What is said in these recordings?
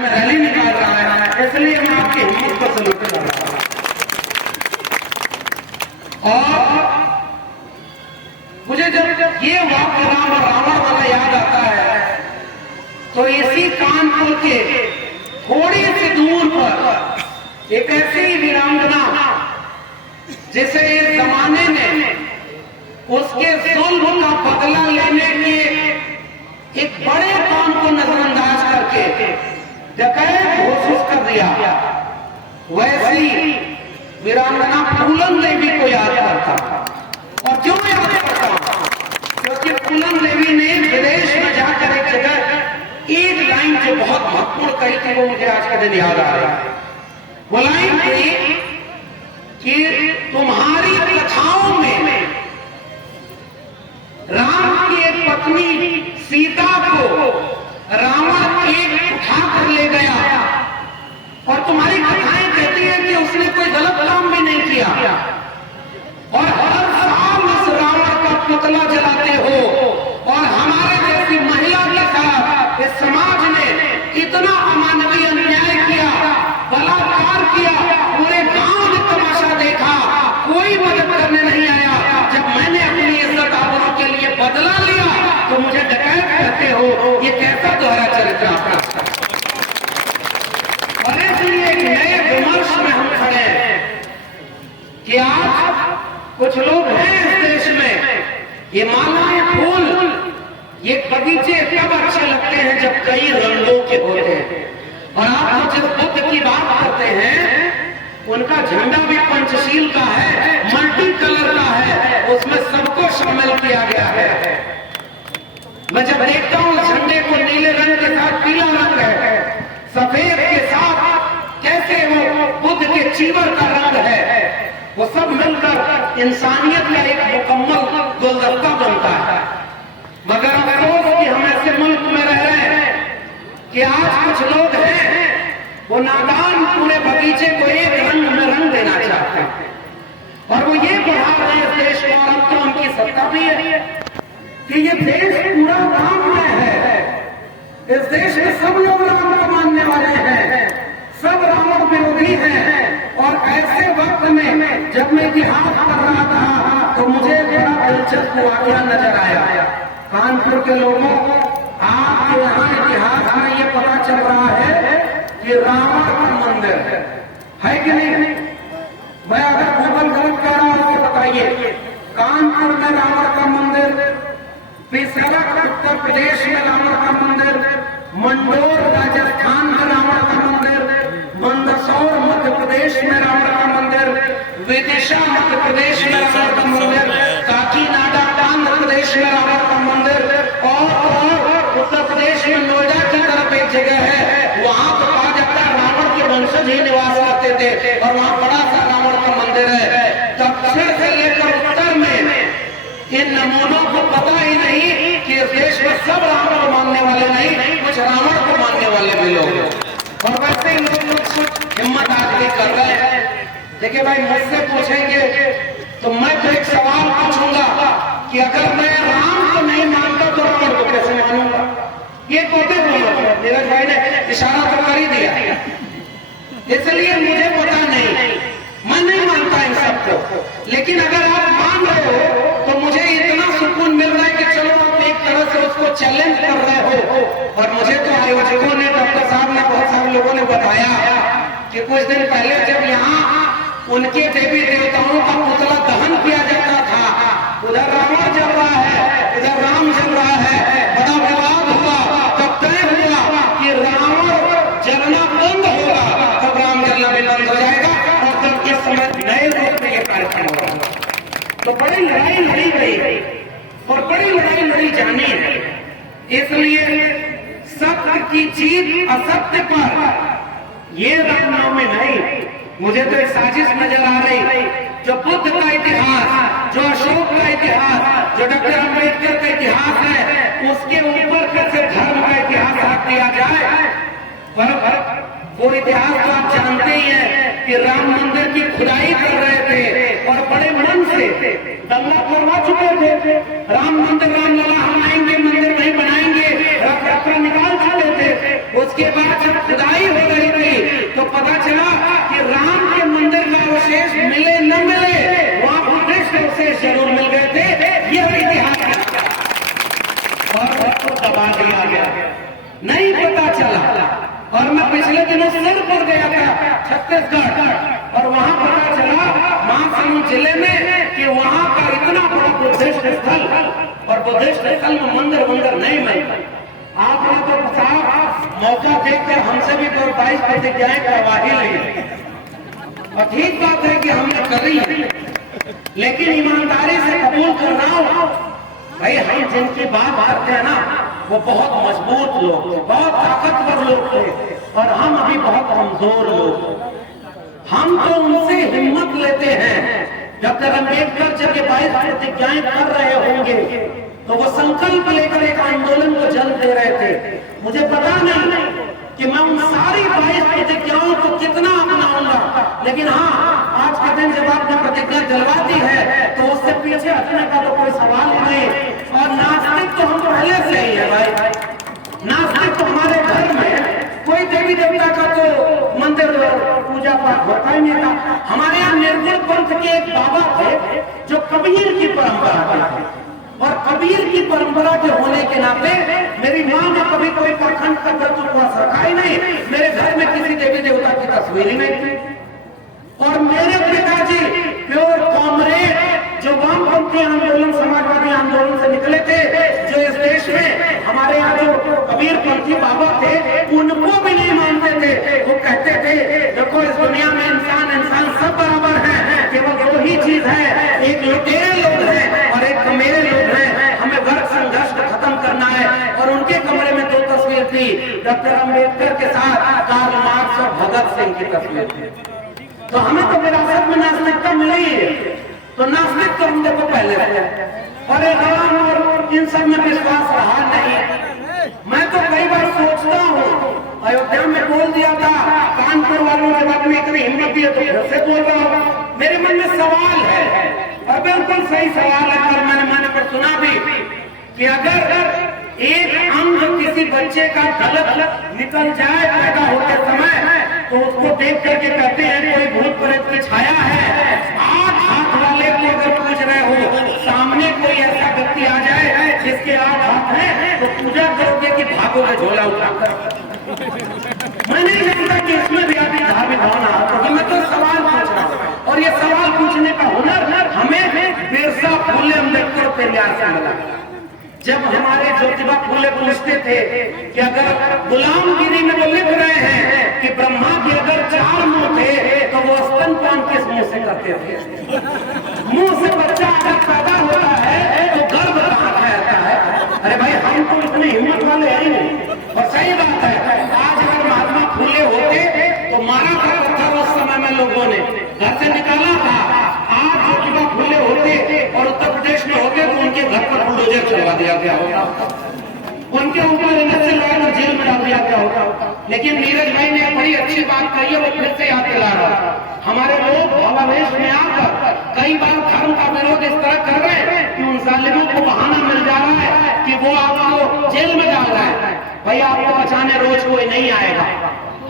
Rally निकाल रहा है, इसलिए मैं आपकी हिम्मत को सलूट कर रहा हूं। और मुझे जब ये वाक्य राम और रावण वाला याद आता है तो इसी कानपुर के थोड़ी सी दूर पर एक ऐसी वीरांगना जिसे इस जमाने में उसके जुल्म का बदला लेने के एक बड़े काम को नजरअंदाज करके डकैत घोषित कर दिया, वैसी वीरांगना फूलन देवी को याद करता। और क्यों याद करता? क्योंकि फूलन देवी ने विदेश में जाकर एक जगह एक लाइन जो बहुत महत्वपूर्ण कही थी, वो मुझे आज का दिन याद आ रहा है। वो लाइन थी कि तुम्हारी कथाओं में राम की एक पत्नी सीता को रावण एक उठा कर ले गया, और तुम्हारी कथाएं कहती हैं कि उसने कोई गलत काम भी नहीं किया, और हर साल उस रावण का पुतला जलाते हो, और हमारे जैसी महिला के साथ इस समाज ने इतना अमानवीय अन्याय किया, बलात्कार किया, पूरे गांव में तमाशा देखा, कोई मदद करने नहीं आया। जब मैंने अपनी इज्जत आबरू के लिए बदला लिया तो मुझे डकैत कहते हो। ये कैसा दोहरा चरित्र आपका? और इसलिए एक नए विमर्श में हम खड़े हैं कि आज कुछ लोग हैं इस देश में, ये मालाएं, फूल, ये बगीचे कब अच्छे लगते हैं जब कई रंगों के होते हैं। और आप जिस बुद्ध की बात करते हैं उनका झंडा भी पंचशील का है, मल्टी कलर का है, उसमें सबको शामिल किया गया है। मैं जब देखता हूं झंडे को नीले रंग के साथ पीला रंग है, सफेद के साथ कैसे वो बुद्ध के चीवर का रंग है, वो सब मिलकर इंसानियत का एक मुकम्मल गुलदस्ता बनता है। मगर अफसोस कि हम ऐसे मुल्क में रह रहे हैं कि आज कुछ लोग हैं वो नादान पूरे बगीचे को एक रंग में रंग देना चाहते हैं, और वो ये बढ़ा रहे हैं इस देश को, और अब तो उनकी सत्ता भी है कि ये देश पूरा राम में है। इस देश में सब लोग राम को मानने वाले हैं, सब रावण विरोधी हैं। और ऐसे वक्त में जब मैं इतिहास पढ़ रहा था तो मुझे बड़ा दिलचस्प वाकया नजर आया। कानपुर के लोगों, आपके यहाँ इतिहास में ये पता चल रहा है कि रावण का मंदिर है कि नहीं? मैं अगर गूगल गलत कह रहा हूं तो बताइए। कानपुर में रावण का मंदिर, पिसरक उत्तर प्रदेश में रावण का मंदिर, मंडोर राजस्थान में रावण का मंदिर, मंदसौर मध्य प्रदेश में रावण का मंदिर, विदिशा मध्य प्रदेश में रावण का मंदिर, काकीनाडा आंध्र प्रदेश में रावण का मंदिर, और उत्तर प्रदेश में नोएडा की तरफ एक जगह है, वहां तो कहा जाता है रावण के वंशज ही निवास करते थे, और वहां बड़ा सा रावण का मंदिर है। दक्षिण से लेकर उत्तर में इन नमूनों को पता ही नहीं कि इस देश में सब रावण को मानने वाले नहीं, कुछ रावण को मानने वाले भी लोग। और वैसे ही लोग हिम्मत आज भी कर रहे हैं। देखिए भाई, मुझसे पूछेंगे तो मैं तो एक सवाल पूछूंगा कि अगर मैं राम को नहीं मानता तो रावण को कैसे मानूंगा? ये तोते बोलो, नीरज भाई ने इशारा तो कर ही दिया। इसलिए मुझे पता नहीं, मैं नहीं मानता इन सबको, लेकिन अगर आप मान रहे हो तो मुझे इतना सुकून मिल रहा है कि चलो आप एक तरह से उसको चैलेंज कर रहे हो। और मुझे तो आयोजकों ने, डॉक्टर साहब ने, बहुत सारे लोगों ने बताया कि कुछ दिन पहले जब यहाँ उनके देवी देवताओं का पुतला दहन किया जाता था, उधर रावण जल रहा है, इधर राम जल रहा है, बड़ा विवाद हुआ। तब तय हुआ कि रावण जलना बंद होगा, तब राम जलना भी बंद हो जाएगा, और तब इस समय नए रूप में यह कार्यक्रम हो रहा है। तो बड़ी लड़ाई लड़ी गई और बड़ी लड़ाई लड़ी जानी है। इसलिए सत्य की जीत असत्य पर ये रामनवमी नहीं, मुझे तो एक साजिश नजर आ रही। जो बुद्ध का इतिहास, जो अशोक का इतिहास, जो डॉक्टर अम्बेडकर का इतिहास है, उसके ऊपर कैसे धर्म का इतिहास रख दिया जाए। पर वो इतिहास तो आप जानते ही हैं कि राम मंदिर की खुदाई कर रहे थे और बड़े मन से दंगा करवा चुके थे। राम मंदिर, रामलला हम आएंगे, मंदिर नहीं बनाएंगे, रथ यात्रा निकाल चुके थे। उसके बाद जब खुदा लड़ाई हो रही थी तो पता चला कि राम के मंदिर का अवशेष मिले न मिले, वहां बुद्धिस्ट अवशेष जरूर मिल गए थे। यह इतिहास और उसको दबा दिया गया, नहीं पता चला। और मैं पिछले दिनों सिरपुर गया था छत्तीसगढ़, और वहां पता चला महासमुंद जिले में कि वहां का इतना बड़ा बुद्धिस्ट स्थल, और बुद्धिस्ट स्थल में मंदिर नहीं मिलता। आपने तो साहब मौका देखकर हमसे भी 22 प्रतिज्ञाएं करवा ही ली, और ठीक बात है कि हमने करी है, लेकिन ईमानदारी से कबूल करना हो भाई। हम जिनकी बात करते हैं ना, वो बहुत मजबूत लोग थे, बहुत ताकतवर लोग थे, और हम अभी बहुत कमजोर लोग। हम तो उनसे हिम्मत लेते हैं। डॉक्टर अम्बेडकर जब ये 22 प्रतिज्ञाएं कर रहे होंगे तो वो संकल्प लेकर एक आंदोलन को जन्म दे रहे थे। मुझे पता नहीं कि मैं उन सारी 22 प्रतिज्ञाओं को कितना अपनाऊंगा, लेकिन हाँ, आज के दिन जब आपने प्रतिज्ञा दिलवाती है तो उससे पीछे हटने का तो कोई सवाल नहीं। और नास्तिक तो हम पहले से ही है भाई, नास्तिक तो हमारे घर में कोई देवी देवता का तो मंदिर पूजा पाठ होता ही नहीं था। हमारे यहाँ निर्गुण पंथ के एक बाबा थे जो कबीर की परंपरा थे, और कबीर की परंपरा के होने के नाते मेरी माँ ने कभी कोई पाखंड का कर्तव्य रखा ही नहीं। मेरे घर में किसी देवी देवता की तस्वीर ही नहीं थी। और मेरे पिताजी प्योर कॉमरेड जो वामपंथी आंदोलन, समाजवादी आंदोलन से निकले थे, जो इस देश में हमारे यहाँ जो कबीर पंथी बाबा थे उनको भी नहीं मानते थे। वो कहते थे देखो इस दुनिया में इंसान इंसान सब बराबर है, केवल दो ही चीज है, एक लुटेरे लोग हैं और एक मेरे लोग हैं। हमें वर्ग संघर्ष को खत्म करना है। और उनके कमरे में 2 तस्वीर थी, डॉक्टर अम्बेडकर के साथ कार्ल मार्क्स और भगत सिंह की तस्वीर थी। तो हमें तो विरासत में नास्तिकता मिली है, तो नास्तिक तो हम देखो पहले थे, और राम और इन सब में विश्वास रहा नहीं। मैं तो कई बार सोचता हूँ, अयोध्या में बोल दिया था, कानपुर वालों के बाद में इतनी हिम्मत दी है तो फिर से बोल रहा हूँ। मेरे मन में सवाल है, और बिल्कुल सही सवाल है, और मैंने पर सुना भी कि अगर एक अंग किसी बच्चे का गलत निकल जाए पैदा होते समय, तो उसको देख करके कहते हैं कोई भूत प्रेत की छाया है। 8 हाथ वाले को अगर पूछ रहे हो, सामने कोई ऐसा व्यक्ति आ जाए जिसके 8 हाथ हैं, तो पूजा करोगे कि भागोगे झोला उठाकर? मैं नहीं जानता कि इसमें भी आपकी धार्मिक भावना हो, क्योंकि मैं तो सवाल पूछ रहा हूँ, और ये सवाल पूछने का हुनर हमें बिरसा फुले अम्बेडकर पेरियार से मिला। जब हमारे ज्योतिबा फुले पूछते थे कि अगर गुलामगिरी में वो लिख रहे हैं कि ब्रह्मा के अगर 4 मुंह थे तो वो स्तनपान किस मुंह से करते थे? मुंह से बच्चा अगर पैदा होता है तो गर्भ कहाँ रहता है? अरे भाई हम तो इतने हिम्मत वाले हैं ही नहीं। और सही बात है, आज अगर महात्मा फुले होते तो मारा करता था उस समय में लोगों ने, घर से निकाला था। आज ज्योतिबा फुले होते और उत्तर प्रदेश में होते तो उनके घर पर बुलडोजर चलवा दिया गया होता, उनके ऊपर इलेक्शन लगा जेल में डाल दिया गया होता। लेकिन नीरज भाई ने बड़ी अच्छी बात कही है, वो फिर से याद दिला रहा। हमारे लोग भावावेश में आकर कई बार धर्म का विरोध इस तरह कर रहे हैं कि उन जालिमों को बहाना मिल जा रहा है कि वो आपको जेल में डाल रहा है। भाई आपको बचाने रोज कोई नहीं आएगा।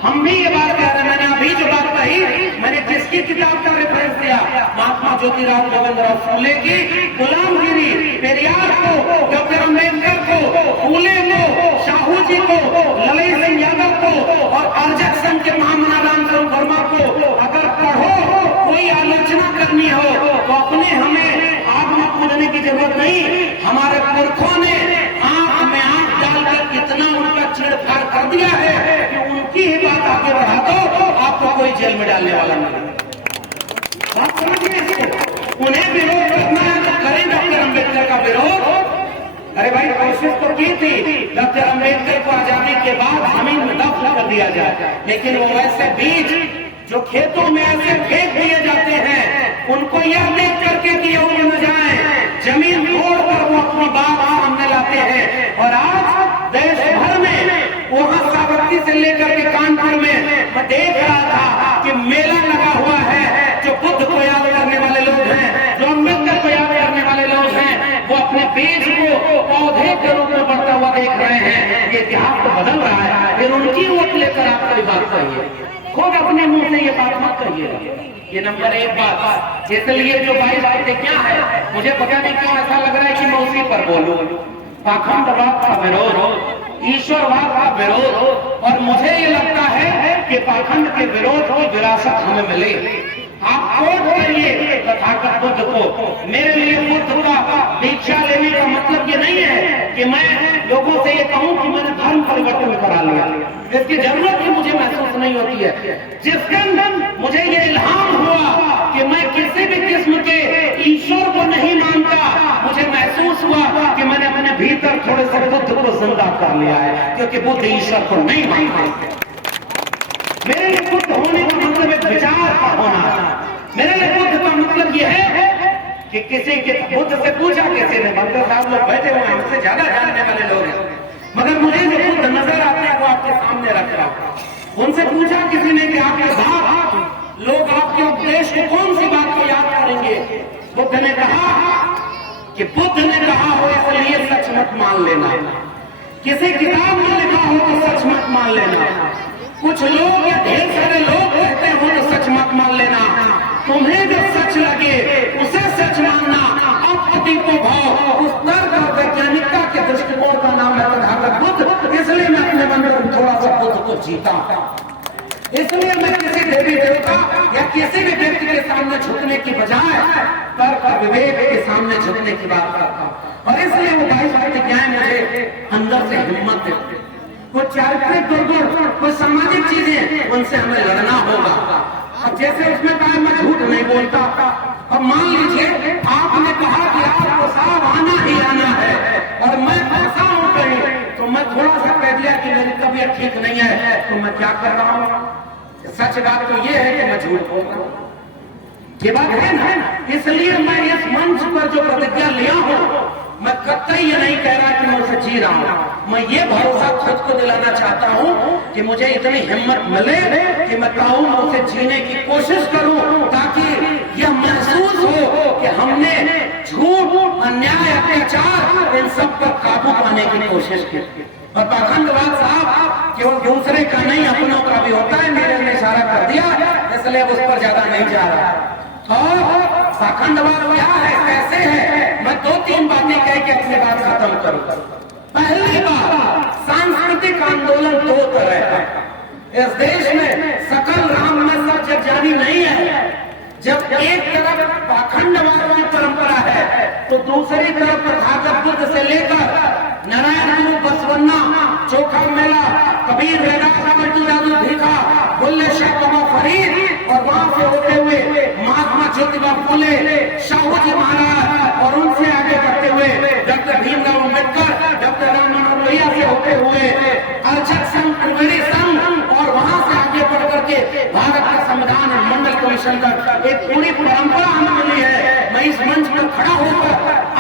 हम भी ये बात कह रहे हैं, मैंने अभी जो बात कही, मैंने किसकी किताब का रेफरेंस दिया? महात्मा ज्योतिराव गोविंदराव फुले की गुलामगिरी। पेरियार को, डॉक्टर अम्बेडकर को, फुले को, साहू जी को, ललित सिंह यादव को और अर्जक संघ के महामना रामचंद्र वर्मा को अगर पढ़ो, कोई आलोचना करनी हो तो अपने हमें आग में कूदने की जरूरत नहीं। हमारे पुरखों ने आंख में आंख डालकर इतना उनका छेड़छाड़ कर दिया है कि उनकी ही बात आगे बढ़ा दो, आपको कोई जेल में डालने वाला नहीं। बात समझिए इसको। उन्हें विरोध करना है तो करें डॉक्टर अम्बेडकर का विरोध। अरे भाई कोशिश तो की थी डॉक्टर अम्बेडकर को आजादी के बाद जमीन में दफन कर दिया जाए, लेकिन वो ऐसे बीज जो खेतों में ऐसे फेंक दिए जाते हैं, उनको यह देख करके कि ये उड़ न जाए, जमीन तोड़ कर वो अपनी बात सामने लाते हैं। और आज देश भर में, वहां साबरमती से लेकर के कानपुर में मैं देख रहा था कि मेला लगा हुआ है। जो बुद्ध को याद करने वाले लोग हैं, जो अम्बेडकर को याद करने वाले लोग हैं, वो अपने बीज को, पौधे पौधे के रूप में बढ़ता हुआ देख रहे हैं, ये इतिहास तो बदल रहा है, फिर उनकी वोट लेकर आप कोई बात कहिए, खुद अपने मुंह से ये बात मत कहिएगा। ये नंबर एक बात। इसलिए जो 22 प्रतिज्ञा है, मुझे पता नहीं क्यों ऐसा लग रहा है कि मैं उसी पर बोलूं। पाखंडवाद का विरोध, ईश्वरवाद का विरोध, और मुझे ये लगता है कि पाखंड के विरोध की विरासत हमें मिले। आप वोट करिए तथागत बुद्ध को। मेरे लिए बुद्ध का दीक्षा लेने का मतलब ये नहीं है कि मैं लोगों से ये कहूं कि मैंने धर्म परिवर्तन करा लिया, इसकी जरूरत ही मुझे महसूस नहीं होती है। जिस दिन मुझे ये इल्हाम हुआ कि मैं किसी भी किस्म के ईश्वर को नहीं मानता, मुझे महसूस हुआ कि मैंने अपने भीतर थोड़े से बुद्ध को जिंदा कर लिया है, क्योंकि बुद्ध ईश्वर को नहीं मानते। मेरे लिए बुद्ध होने का मतलब एक विचार का होना। मेरे लिए बुद्ध का मतलब यह है कि किसी के बुद्ध से पूछा किसी ने, मंदिर साहब लोग बैठे हुए हमसे ज्यादा जानने वाले लोग हैं, मगर मुझे जो बुद्ध नजर आते हैं वो आपके सामने रख रहा हूं। उनसे पूछा किसी ने कि आपके बाद लोग आपके उपदेश को कौन सी बात को याद करेंगे? बुद्ध ने कहा कि बुद्ध ने कहा हो इसलिए सच मत मान लेना, किसी किताब में लिखा हो तो सच मत मान लेना, कुछ लोग या ढेर सारे लोग कहते हो तो सच मत मान लेना, तुम्हें जो सच लगे उसे सच मानना। अपदीपो भाव, उस तर्क और वैज्ञानिकता के दृष्टिकोण का नाम है तथागत बुद्ध। इसलिए मैं अपने मन में थोड़ा सा बुद्ध को जीता, इसलिए मैं किसी देवी देवता या किसी भी व्यक्ति के सामने झुकने की बजाय तर्क और विवेक के सामने झुकने की बात करता हूं। और इसलिए वो 22 प्रतिज्ञाएं मुझे अंदर से हिम्मत देती। कुछ चारित्रिक दुर्गुण, कुछ सामाजिक चीजें, उनसे हमें लड़ना होगा। अब जैसे उसमें कहा मैं झूठ नहीं बोलता, अब मान लीजिए आपने कहा कि आपको साहब आना ही आना है और मैं फंसा हूं कहीं, तो मैं थोड़ा सा कह दिया कि मेरी तबीयत ठीक नहीं है, तो मैं क्या कर रहा हूं? सच बात तो ये है कि मैं झूठ बोल रहा हूं, ये बात है ना। इसलिए मैं इस मंच पर जो प्रतिज्ञा लिया हूं, मैं कतई ये नहीं कह रहा कि मैं उसे जी रहा हूं। मैं ये भरोसा खुद को दिलाना चाहता हूं कि मुझे इतनी हिम्मत मिले कि मैं कहूं, उसे जीने की कोशिश करूं, ताकि यह महसूस हो कि हमने झूठ, अन्याय, अत्याचार इन सब पर काबू पाने की कोशिश की। और पाखंडवाद साहब केवल दूसरे का नहीं, अपनों का भी होता है। मेरे ने इशारा कर दिया, इसलिए उस पर ज्यादा नहीं जा रहा। और पाखंडवाद क्या है, कैसे है, मैं 2-3 बातें कह के अपनी बात खत्म करूं। पहली बात, सांस्कृतिक आंदोलन 2 तरह का इस देश में सकल राम में सब जग जानी नहीं है। जब एक तरफ पाखंडवाद की परंपरा है, तो दूसरी तरफ तथागत बुद्ध से लेकर नारायण गुरु बसवन्ना, चोखा मेला, कबीर जादू भीखा, बुल्ले शाह बाबा फरीद, और वहां से होते हुए महात्मा ज्योतिबा फुले, शाहू जी महाराज, और उनसे आगे बढ़ते हुए डॉक्टर भीमराव अम्बेडकर, डॉक्टर राम मनोहर लोहिया से होते हुए अर्चक संघ, त्रिवेणी संघ, और वहां से आगे बढ़ करके भारत का संविधान मंडल कमीशन तक एक पूरी परंपरा हमें मिली है। मैं इस मंच पर खड़ा होकर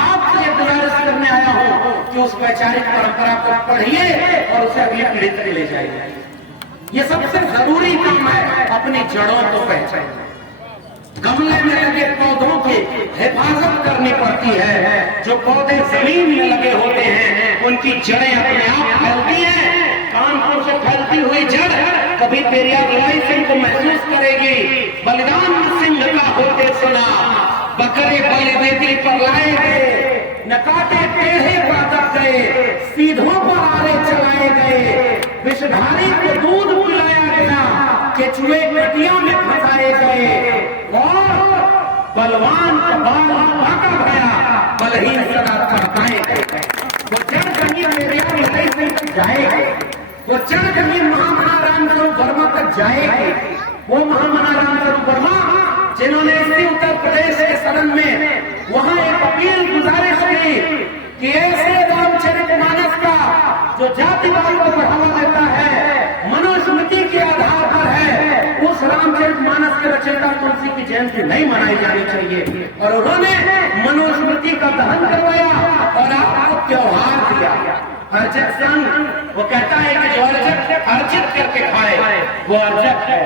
आपसे गुजारिश करने आया हूं कि उस वैचारिक परंपरा को पढ़िए और उसे अगली पीढ़ी तक ले जाइए। ये सबसे जरूरी काम है, अपनी जड़ों को पहचानना। गमले में लगे पौधों की हिफाजत करनी पड़ती है। जो पौधे जमीन में लगे होते हैं, उनकी जड़ें अपने आप फैलती हैं। कानपुर से फैलती हुई जड़ कभी पेरियार लाई सिंह को महसूस करेगी। बलिदान सिंह का होते सुना, बकरे बलिवेदी पर लाए गए, न काटे टेढ़े बाधक गए, सीधों पर आरे चलाए गए, विषधारी को दूध पिलाया गया, केचुए नदियों में फंसाए गए, और बलवान का बाल भागा गया, बलहीन सदा करताए गए। वो चढ़ कहीं पेरियार लाई सिंह तक जाएगी, वो चढ़ कहीं महामना रामस्वरूप वर्मा तक जाएगी। वो महामना रामस्वरूप वर्मा जिन्होंने इसी उत्तर प्रदेश के सदन में वहां एक अपील गुजारिश की कि ऐसे रामचरितमानस का जो जातिवाद को बढ़ावा देता है, मनुस्मृति के आधार पर है, उस रामचरितमानस के रचयिता तुलसी की जयंती नहीं मनाई जानी चाहिए। और उन्होंने मनुस्मृति का दहन करवाया और आपको त्योहार दिया। अर्चक संघ वो कहता है कि जो अर्जित करके खाए वो अर्जक है,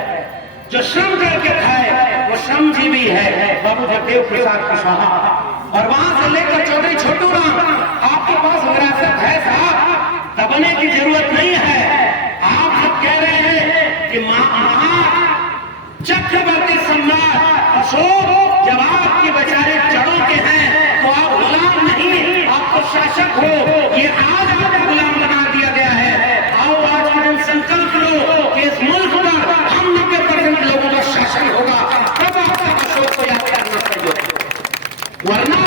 जो श्रम करके खाए वो श्रमजीवी है। बाबू जगदेव प्रसाद कुशवाहा और वहां से लेकर चौधरी छोटू राम आपके पास विरासत है साहब, दबने की जरूरत नहीं है। आप सब कह रहे हैं कि चक्रवर्ती सम्राट अशोक जब आपके बेचारे जड़ों के हैं तो आप गुलाम नहीं, आप तो शासक हो। ये आज आपको गुलाम बना दिया गया है। आओ आज के दिन संकल्प लो कि इस मुल्क पर हम 90% लोगों का शासन होगा, तब आपको अशोक को याद करना चाहिए। वरना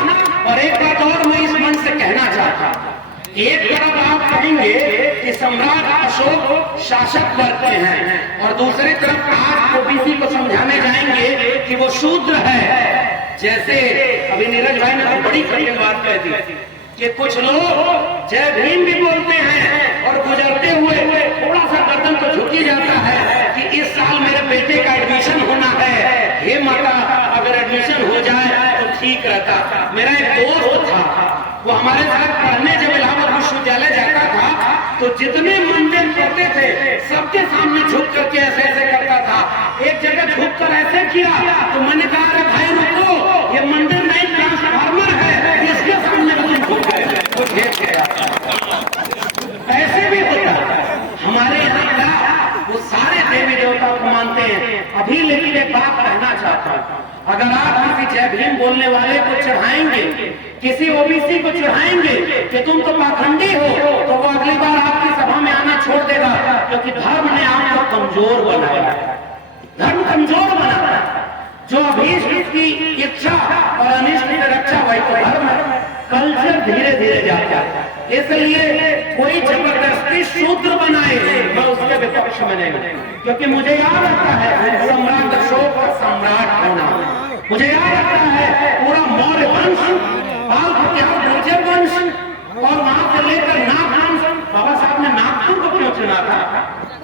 और एक बात और मैं इस मन से कहना चाहता, एक तरफ आप कहेंगे कि सम्राट अशोक शासक वर्ग के हैं और दूसरी तरफ आज ओबीसी को समझाने जाएंगे कि वो शूद्र है। जैसे अभी नीरज भाई ने बड़ी कठिन बात कह दी कि कुछ लोग जय भीम भी बोलते हैं और गुजरते हुए थोड़ा सा गर्दन तो झुकी जाता है कि इस साल मेरे बेटे का एडमिशन होना है, हे माता अगर एडमिशन हो जाए तो ठीक रहता। मेरा एक दोस्त था, वो हमारे साथ पढ़ने जब इलाहाबाद विश्वविद्यालय जाता था तो जितने मंदिर पढ़ते थे सबके सामने झुक करके ऐसे ऐसे करता था। एक जगह झुक कर ऐसे किया तो मैंने कहा अरे भाई रुको, ये मंदिर नहीं ट्रांसफार्मर है, इसके सामने झुक गए, वो घेर गया। ऐसे भी होता है हमारे यहाँ का, वो सारे देवी देवताओं को मानते हैं। अभी लेकिन एक बात कहना चाहता हूँ, अगर आप किसी जय भीम बोलने वाले को चढ़ाएंगे, किसी ओबीसी को चढ़ाएंगे कि तुम तो पाखंडी हो, तो वो अगली बार आपकी सभा में आना छोड़ देगा, क्योंकि धर्म ने आपको कमजोर बनाया। धर्म कमजोर बनाता है। जो अभीष्ट की इच्छा और अनिष्ट की रक्षा वही तो धर्म है। कल्चर धीरे धीरे जाता है, इसलिए कोई जबरदस्ती शूद्र बनाए मैं उसके विपक्ष में नहीं, क्योंकि मुझे याद आता है सम्राट अशोक का सम्राट होना, मुझे याद आता है पूरा मौर्य वंश, वंश और वहां से लेकर नागवंश। बाबा साहब ने नागपुर को क्यों चुना था,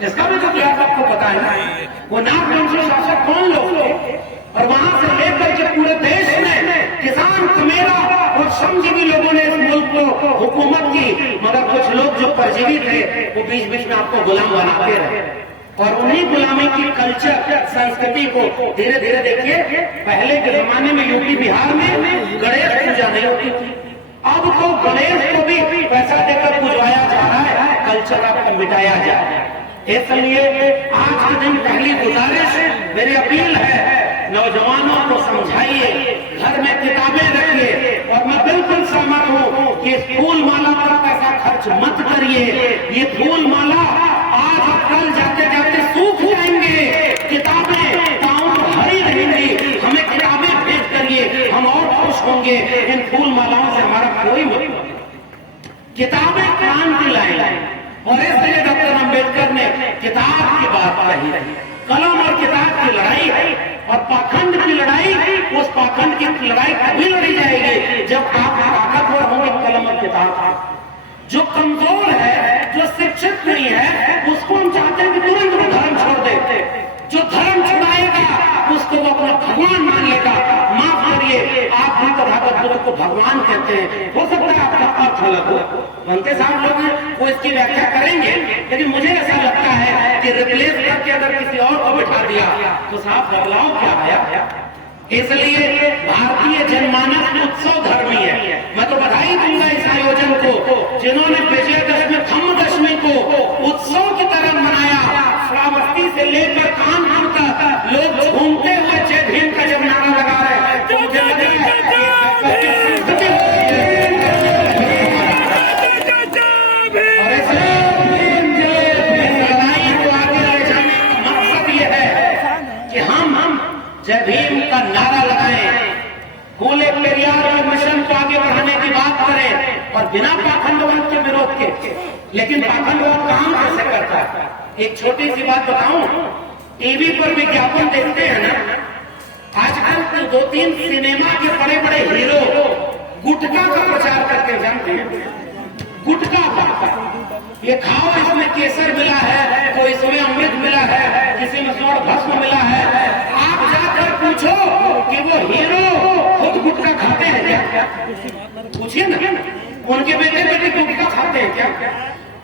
इसका भी तो इतिहास आपको पता है। वो नागवंशी शासक कौन लोग थे, और वहां से लेकर के पूरे देश में किसान कमेरा और श्रमजीवी लोगों ने इस मुल्क को हुकूमत की, मगर कुछ लोग जो परजीवी थे वो बीच बीच में आपको गुलाम बनाते रहे। और उन्हीं गुलामी की कल्चर संस्कृति को धीरे धीरे देखिए, पहले के जमाने में यूपी बिहार में गणेश पूजा नहीं होती थी, अब तो गणेश को भी पैसा देकर पूजवाया जा रहा है, कल्चर आपको मिटाया जा रहा है। इसलिए आज के दिन पहली गुजारिश मेरी अपील है, नौजवानों को समझाइए, घर में किताबें रखिए। और मैं बिल्कुल सहमत हूँ कि इस फूल माला पर पैसा खर्च मत करिए। ये फूल माला आज और कल जाते जाते सूख जाएंगे, किताबें पाँव हरी रहेंगी, हमें किताबें भेज करिए, हम और खुश होंगे। इन फूल मालाओं से हमारा कोई मतलब नहीं, किताबें क्रांति लाई। और इसलिए डॉक्टर अम्बेडकर ने किताब की बात कही, कलम और किताब की लड़ाई है, और पाखंड की लड़ाई, उस पाखंड की लड़ाई कभी लड़ी जाएगी जब आप ताकतवर होंगे कलम और किताब। जो कमजोर है, जो शिक्षित नहीं है, उसको हम चाहते हैं कि तुरंत वो धर्म छोड़ दे। जो धर्म छुड़ाएगा उसको वो अपना भगवान मान लेगा। माफ करिए, आप भी तथागत बुद्ध को भगवान कहते हैं, हो सकता है आपका अर्थ अलग हो, बनते साहब लोग वो इसकी व्याख्या करेंगे, लेकिन मुझे ऐसा लगता है कि रिप्लेस करके अगर किसी और को बिठा दिया तो साहब बदलाव क्या आया। इसलिए भारतीय जनमानस उत्सव धर्मी है। मैं तो बधाई दूंगा इस आयोजन को, जिन्होंने विजयदशमी धम्मदशमी को उत्सव की तरह मनाया। श्रावस्ती से लेकर कानपुर तक लोग घूमते हुए जय भीम का जब नारा लगा रहे हैं, तो मुझे लग रहा है और इसलिए लड़ाई को आगे ले जाने का मकसद ये है कि हम जय भीम का नारा लगाएं, फूले पेरियार और मिशन को आगे बढ़ाने की बात करें, और बिना पाखंडवाद के विरोध के। लेकिन पाखंडवाद काम कैसे करता है, एक छोटी सी बात बताऊं, टीवी पर विज्ञापन देखते हैं ना, आजकल तो 2-3 सिनेमा के बड़े बड़े हीरो गुटखा का प्रचार करते हैं, जानते हैं गुटखा का, ये खाओ इसमें केसर मिला है, कोई इसमें अमृत मिला है, किसी में स्वर्ण भस्म मिला है। आप जाकर पूछो कि वो हीरो खुद गुटखा खाते हैं क्या, पूछिए ना, उनके बेटे गुटखा खाते हैं क्या।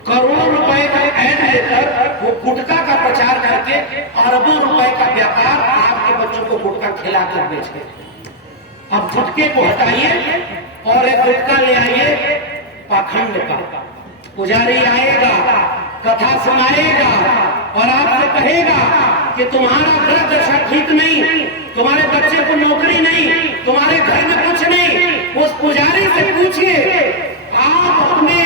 करोड़ों रुपए का ऐड लेकर वो गुटखा का प्रचार करके अरबों रुपए का व्यापार आपके बच्चों को गुटखा खिलाकर बेचते। अब गुटके को हटाइए और एक गुटका ले आइए पाखंड का। पुजारी आएगा, कथा सुनाएगा और आपसे कहेगा कि तुम्हारा घर दशा ठीक नहीं, तुम्हारे बच्चे को नौकरी नहीं, तुम्हारे घर में कुछ नहीं। उस पुजारी से पूछिए, आप अपने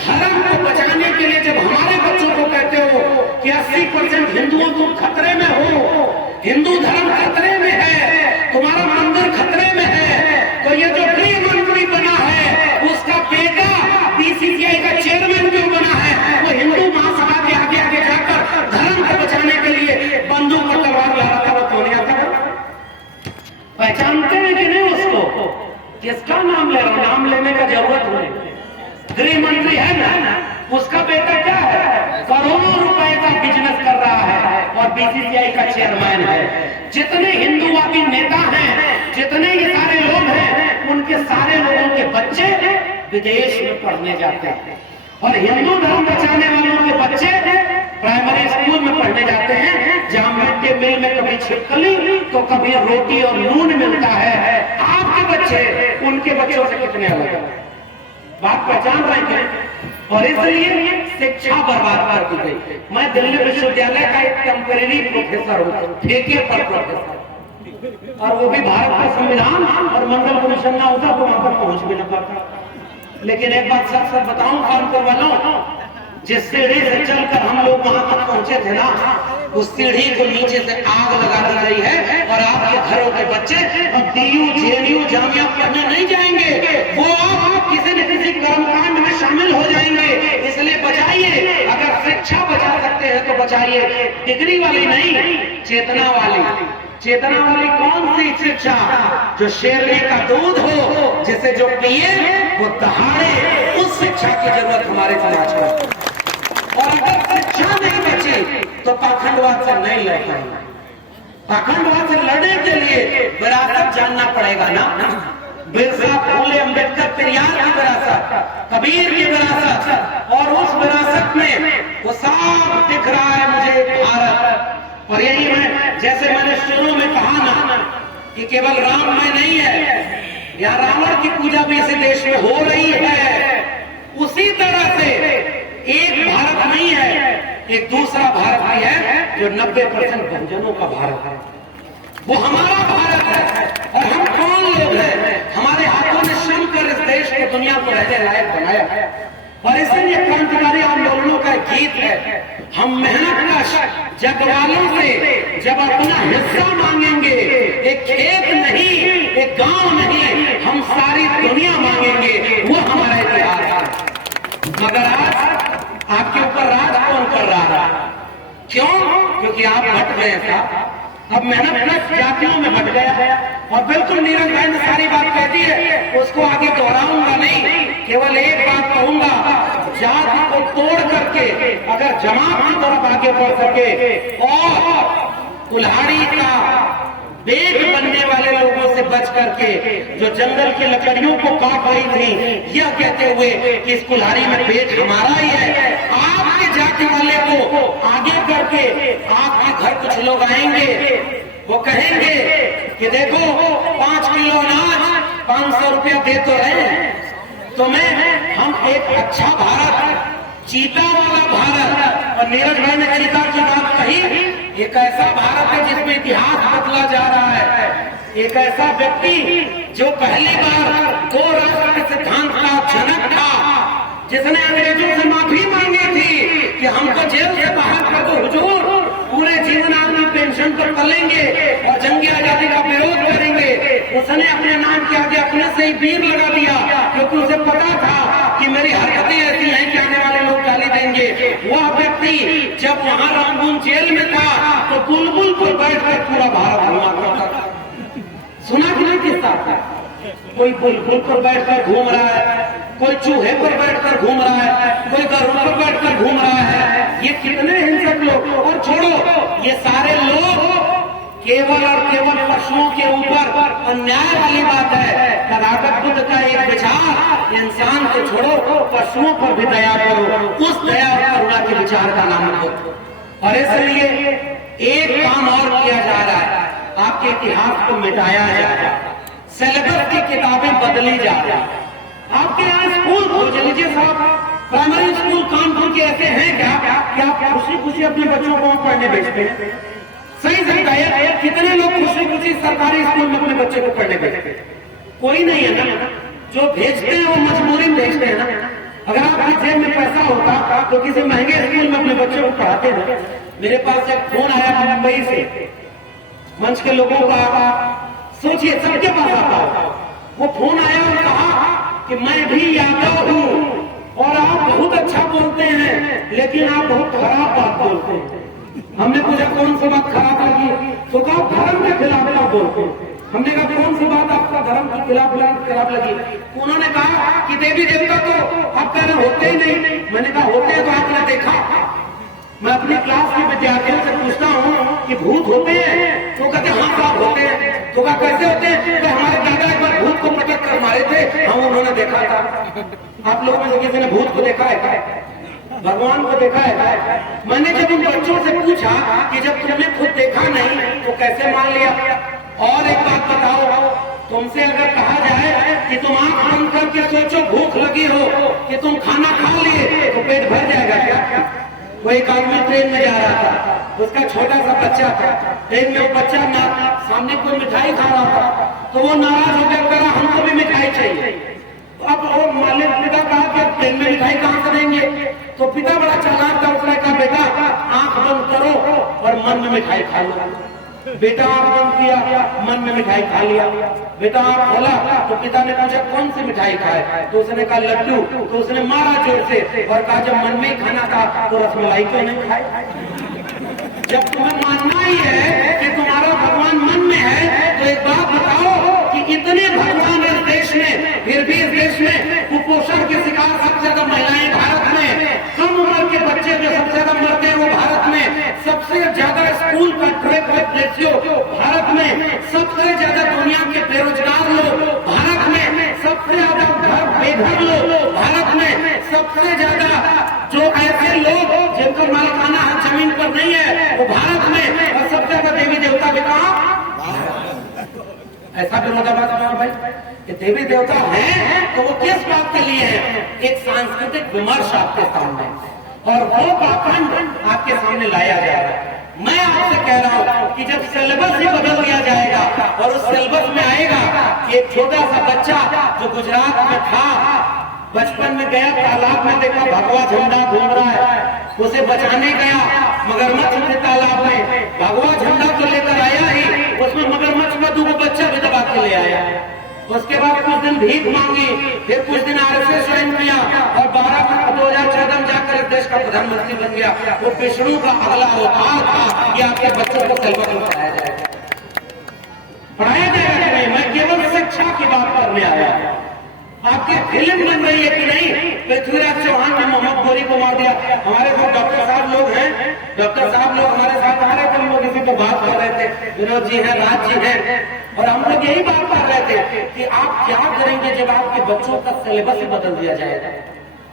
धर्म को बचाने के लिए जब हमारे बच्चों को कहते हो कि 80% हिंदुओं तुम खतरे में हो, हिंदू धर्म खतरे में है, तुम्हारा मंदिर खतरे में है, तो ये जो गृह मंत्री बना है उसका बेटा बीसीसीआई का चेयरमैन क्यों बना है? वो हिंदू महासभा के आगे आगे जाकर धर्म को बचाने के लिए बंदूक और तलवार ला रहा था, वो कौन आता? पहचानते हैं कि नहीं उसको? किसका नाम ले रहा हूं? नाम लेने का जरूरत नहीं। गृह मंत्री है ना, उसका बेटा क्या है? करोड़ों रुपए का बिजनेस कर रहा है और बीसीसीआई का चेयरमैन है। जितने हिंदूवादी नेता हैं, जितने ये सारे लोग हैं, उनके सारे लोगों के बच्चे विदेश में पढ़ने जाते हैं और हिंदू धर्म बचाने वालों के बच्चे प्राइमरी स्कूल में पढ़ने जाते हैं, जहां मिड डे मील में कभी छिपकली तो कभी रोटी और नून मिलता है। आपके बच्चे उनके बच्चों से कितने अलग है? बात पहचान रहे हैं। और इसलिए शिक्षा बर्बाद कर दी गई। मैं दिल्ली विश्वविद्यालय का एक टेम्परेरी प्रोफेसर हूँ, ठेके पर प्रोफेसर, और वो भी भारत का संविधान और मंडल कमीशन ना होता तो वहां पर पहुंच भी न पाता। लेकिन एक बात सच सच बताऊं कानपुर वालों, जिस सीढ़ी से चलकर हम लोग वहां तक पहुंचे थे ना, उस सीढ़ी को नीचे से आग लगा दी गई है और आपके घरों के बच्चे अब डीयू जेएनयू जामिया पढ़ने नहीं जाएंगे, वो आप किसी न किसी कर्मकांड में शामिल हो जाएंगे। इसलिए बचाइए, अगर शिक्षा बचा सकते हैं तो बचाइए, डिग्री वाली नहीं, चेतना वाली। चेतना वाली कौन सी शिक्षा? जो शेरनी का दूध हो, जिसे जो पिए वो दहाड़े, उस शिक्षा की जरूरत हमारे समाज में। और अगर शिक्षा नहीं बची तो पाखंडवाद से नहीं लड़ पाएंगे। पाखंडवाद से लड़ने के लिए विरासत जानना पड़ेगा ना। बिरसा, फूले, अम्बेडकर, पेरियार की विरासत, कबीर की विरासत, और उस विरासत में वो साफ दिख रहा है मुझे भारत। और यही मैं, जैसे मैंने शुरू में कहा ना कि केवल राम में नहीं है, या रावण की पूजा भी इस देश में हो रही है, उसी तरह से एक भारत नहीं है, एक दूसरा भारत भी है जो 90% बहुजनों का भारत है। वो हमारा भारत है। और हम कौन लोग हैं? हमारे हाथों ने श्रम कर इस देश को, दुनिया को रहने लायक बनाया है। और इसलिए क्रांतिकारी आंदोलनों का गीत है, हम मेहनत कश जगवालों से जब अपना हिस्सा मांगेंगे, एक खेत नहीं, एक गांव नहीं, हम सारी दुनिया मांगेंगे, वो हमारा इतिहास है। मगर आज आपके ऊपर राज कौन कर रहा है? क्यों? क्योंकि आप हट गए था। अब मेहनत जातियों में हट गया। और बिल्कुल नीरज भाई ने सारी बात कह दी है, उसको आगे दोहराऊंगा नहीं, केवल एक बात कहूंगा, जाति को तोड़ करके अगर जमात की तरफ आगे बढ़ सके और कुल्हाड़ी का बेग बनने वाले लोगों से बच करके जो जंगल की लकड़ियों को काट रही थी, यह कहते हुए कि इस कुल्हाड़ी में पेट हमारा ही है, आपके जाति वाले को आगे करके आपके घर कुछ लोग आएंगे, वो कहेंगे कि देखो 5 किलो अनाज 500 रुपया दे तो रहे तुम्हें, हम एक अच्छा भारत, चीता वाला भारत। और नीरज भाई ने चीता की बात कही, एक ऐसा भारत है जिसमें इतिहास बदला जा रहा है, एक ऐसा व्यक्ति जो पहली बार 2 राष्ट्र के सिद्धांत का जनक था, जिसने अंग्रेजों से माफी मांगी थी कि हमको जेल से बाहर कर दो हुजूर, पूरे जीवन आपकी पेंशन पर करेंगे और जंग आजादी का विरोध करेंगे। उसने अपने नाम के आगे अपने से ही वीर लगा दिया, क्योंकि उसे पता था कि मेरी हरकतें ऐसी हैं कि आने वाले लोग गाली देंगे। वह व्यक्ति जब वहां रंगून जेल में था तो बुलबुल पर बैठकर पूरा भारत घूमा करता था। सुना कि नहीं किस्सा? कोई बुलबुल पर बैठकर घूम रहा है, कोई चूहे पर बैठकर घूम रहा है, कोई गरुड़ पर बैठकर घूम रहा है। ये कितने हिंसक लोग! और छोड़ो, ये सारे लोग केवल और केवल पशुओं के ऊपर अन्याय वाली बात है। तथागत बुद्ध का एक विचार, इंसान को छोड़ो, पशुओं पर भी दया करो, उस दया और करुणा के विचार का नाम हो। और इसलिए एक काम और किया जा रहा है, आपके इतिहास को मिटाया जा रहा है। सिलेबस की किताबें बदली जा रही है। आपके यहाँ स्कूल खोज लीजिए साहब, प्राइमरी स्कूल कानपुर के ऐसे हैं क्या कि आप खुशी खुशी अपने बच्चों को पढ़ने भेजते हैं? सही सही बताइए, कितने लोग खुशी खुशी सरकारी स्कूल में अपने बच्चे को पढ़ने भेजते हैं? कोई नहीं है ना। जो भेजते हैं वो मजबूरी में भेजते हैं ना। अगर आपकी जेब में पैसा होता तो किसी महंगे स्कूल में अपने बच्चों को पढ़ाते ना। मेरे पास एक फोन आया मुंबई से, मंच के लोगों का, सोचिए सबके पास आता है। वो फोन आया और कहा कि मैं भी यादव हूँ और आप बहुत अच्छा बोलते हैं लेकिन आप बहुत खराब बात बोलते हैं। हमने पूछा कौन सी बात खराब लगी? तो कहा धर्म के खिलाफ आप बोलते हैं। हमने कहा कौन सी बात आपका धर्म के खिलाफ लगी? उन्होंने कहा कि देवी देवता तो आप कह रहे होते ही नहीं। मैंने कहा होते हैं तो आपने देखा? मैं अपनी क्लास के विद्यार्थियों से पूछता हूँ कि भूत होते हैं? तो कहते हाँ साहब होते हैं। तो कहा कैसे होते हैं? तो हमारे दादा एक बार भूत को पटक कर मारे थे, हम उन्होंने देखा था। आप लोगों में से किसी ने भूत को देखा है क्या? भगवान को देखा है? मैंने जब उन बच्चों से पूछा कि जब तुमने खुद देखा नहीं तो कैसे मान लिया? और एक बात बताओ, तुमसे अगर कहा जाए कि तुम आंख बंद करके सोचो भूख लगी हो कि तुम खाना खा लिए तो पेट भर जाएगा क्या? वो एक आदमी ट्रेन में जा रहा था, उसका छोटा सा बच्चा था। ट्रेन में वो बच्चा सामने कोई मिठाई खा रहा था तो वो नाराज होकर कहा हमको भी मिठाई चाहिए। अब वो मालिक पिता कहा कि ट्रेन में मिठाई कहाँ से देंगे? तो पिता बड़ा चालाक था, उसने कहा बेटा आंख बंद करो और मन में मिठाई खा लो। बेटा आंख बंद किया, मन में मिठाई खा लिया। बेटा आंख खोला तो पिता ने पूछा कौन सी मिठाई खाए? तो उसने कहा लड्डू। तो उसने मारा जोर से और कहा जब मन में ही खाना था तो रसमलाई क्यों नहीं खाई? जब तुम्हें मानना ही है कि तुम्हारा भगवान मन में है तो एक बात बताओ कि इतने भगवान इस देश में, फिर भी इस देश में कुपोषण के शिकार सबसे ज्यादा महिलाएं भारत में, कम उम्र के बच्चे जो सबसे ज्यादा मरते हैं वो भारत में, सबसे ज्यादा स्कूल का ड्रग रेशियो भारत में, सबसे ज्यादा दुनिया के बेरोजगार लोग भारत में, सबसे ज्यादा घर बेघर लोग भारत में, सबसे ज्यादा जो ऐसे लोग जिनका मालिकाना हक जमीन पर नहीं है वो भारत में, और सबसे ज्यादा देवी देवता भी कहाँ? ऐसा भी मतलब भाई कि देवी देवता हैं तो वो किस बात के लिए है? एक सांस्कृतिक विमर्श आपके सामने, और वो पाखंड आपके सामने लाया जा रहा है। मैं आपसे कह रहा हूं कि जब सिलेबस ही बदल दिया जाएगा और उस सिलेबस में आएगा कि एक छोटा सा बच्चा जो गुजरात में था, बचपन में गया तालाब में देखा भगवा झंडा घूम रहा है, उसे बचाने गया मगरमच्छ के तालाब में, भगवा झंडा तो लेकर आया ही, उसमें मगरमच्छ में 2 बच्चा भी दबा के ले आया। उसके बाद कुछ दिन भीख मांगी, फिर कुछ दिन RSS ज्वाइन किया और 2014 में जाकर इस देश का प्रधानमंत्री बन गया। वो विष्णु का अगला अवतार था कि आपके बच्चों को सिलेबस में पढ़ाया जाएगा। पढ़ाया जाएगा कि नहीं? मैं केवल शिक्षा की बात करने आया। आपकी फिल्म बन रही है कि नहीं? पृथ्वीराज चौहान ने मोहम्मद गोरी को मार दिया। हमारे साथ डॉक्टर साहब लोग हैं, डॉक्टर साहब लोग हमारे साथ आ रहे थे, हम लोग इसी पर बात कर रहे थे, विनोद जी हैं, राज जी हैं, और हम लोग यही बात कर रहे थे कि आप क्या करेंगे जब आपके बच्चों का सिलेबस ही बदल दिया जाएगा?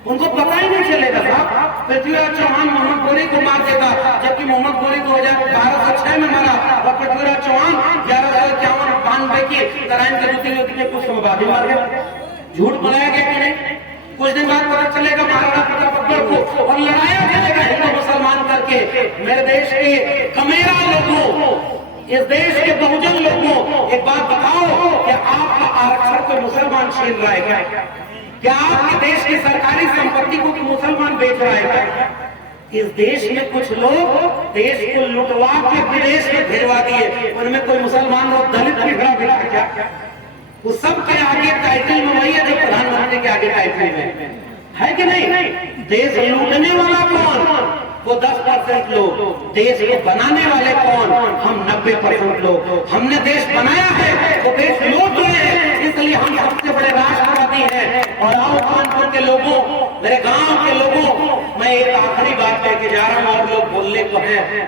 उनको पता ही नहीं चलेगा साहब। पृथ्वीराज चौहान मोहम्मद गोरी को मार देगा, जबकि मोहम्मद गोरी 2006 में मरा और पृथ्वीराज चौहान 1191 की तराइन के कुछ समाधि मार गया। झूठ बनाया गया कि नहीं? कुछ दिन बाद पता चलेगा महाराणा प्रताप अकबर को और लड़ाया जाएगा हिंदू मुसलमान करके। मेरे देश के कमेरा लोगों, इस देश के बहुजन लोगों, एक बात बताओ कि आपका आरक्षण कोई मुसलमान छीन रहा है क्या? आपके देश की सरकारी संपत्ति को मुसलमान बेच रहा है क्या? इस देश में कुछ लोग देश को लुटवा के विदेश में भिजवा दिए, उनमें कोई मुसलमान और दलित भी खड़ा बिना क्या? वो सब के आगे टाइटल में वही है जो प्रधानमंत्री के आगे टाइटल में है कि नहीं? देश लूटने वाला कौन? वो 10% लोग। देश को बनाने वाले कौन? हम 90% लोग। हमने देश बनाया है तो देश लूट रहे हैं, इसलिए हम सबसे बड़े राष्ट्रवादी हैं। और आओ कानपुर के लोगों, मेरे गांव के लोगों, मैं एक आखिरी बात कह के जा रहा हूं और लोग बोलने को हैं।